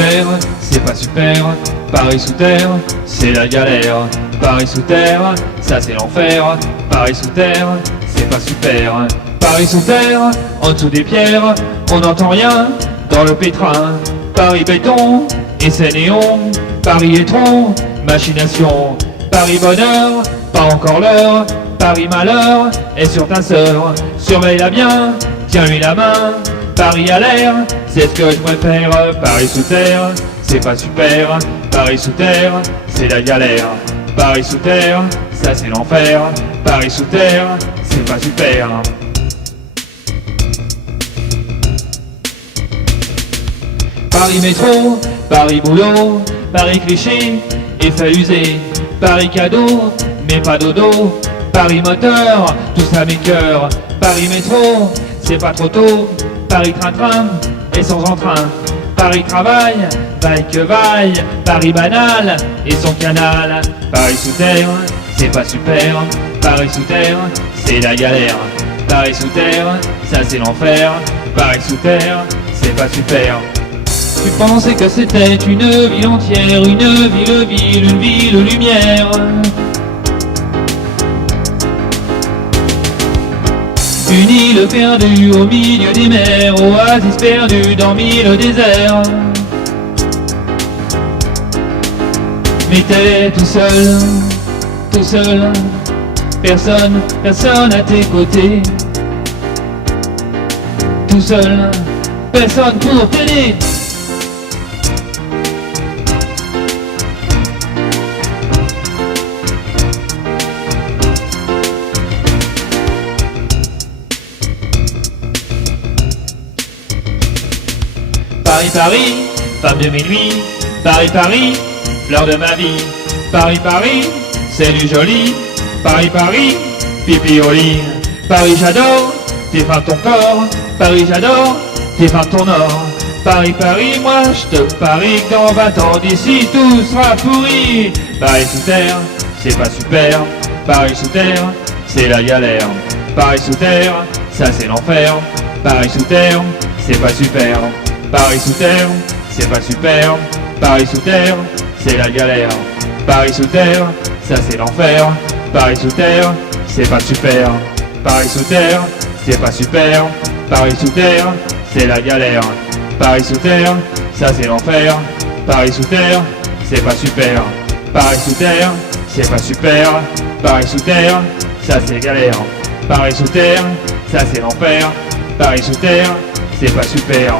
terre, c'est pas super. Paris sous terre, c'est la galère. Paris sous terre, ça c'est l'enfer. Paris sous terre, c'est pas super. Paris sous terre, en dessous des pierres, on n'entend rien dans le pétrin. Paris béton et ses néons. Paris étron, machination. Paris bonheur, pas encore l'heure. Paris malheur est sur ta sœur. Surveille-la bien, tiens-lui la main. Paris à l'air, c'est ce que je préfère. Paris sous terre, c'est pas super. Paris sous terre, c'est la galère. Paris sous terre, ça c'est l'enfer. Paris sous terre, c'est pas super. Paris métro, Paris boulot, Paris cliché, effet usé. Paris cadeau, mais pas dodo. Paris moteur, tout ça mes cœurs. Paris métro, c'est pas trop tôt. Paris train-train, et sans entrain. Paris travail, vaille que vaille. Paris banal, et son canal. Paris sous terre, c'est pas super. Paris sous terre, c'est la galère. Paris sous terre, ça c'est l'enfer. Paris sous terre, c'est pas super. Tu pensais que c'était une ville entière, une ville lumière. Une île perdue au milieu des mers, oasis perdue dans mille déserts. Mais t'es tout seul, personne à tes côtés. Tout seul, personne pour t'aider. Paris, Paris, femme de minuit. Paris, Paris, fleur de ma vie. Paris, Paris, c'est du joli. Paris, Paris, pipi au lit. Paris, j'adore tes femmes, ton corps. Paris, j'adore tes femmes, ton or. Paris, Paris, moi je te parie que dans 20 ans d'ici tout sera pourri. Paris sous terre, c'est pas super. Paris sous terre, c'est la galère. Paris sous terre, ça c'est l'enfer. Paris sous terre, c'est pas super. Paris sous terre, c'est pas super. Paris sous terre, c'est la galère. Paris sous terre, ça c'est l'enfer. Paris sous terre, c'est pas super. Paris sous terre, c'est pas super. Paris sous terre, c'est la galère. Paris sous terre, ça c'est l'enfer. Paris sous terre, c'est pas super. Paris sous terre, c'est pas super. Paris sous terre, ça c'est galère. Paris sous terre, ça c'est l'enfer. Paris sous terre, c'est pas super.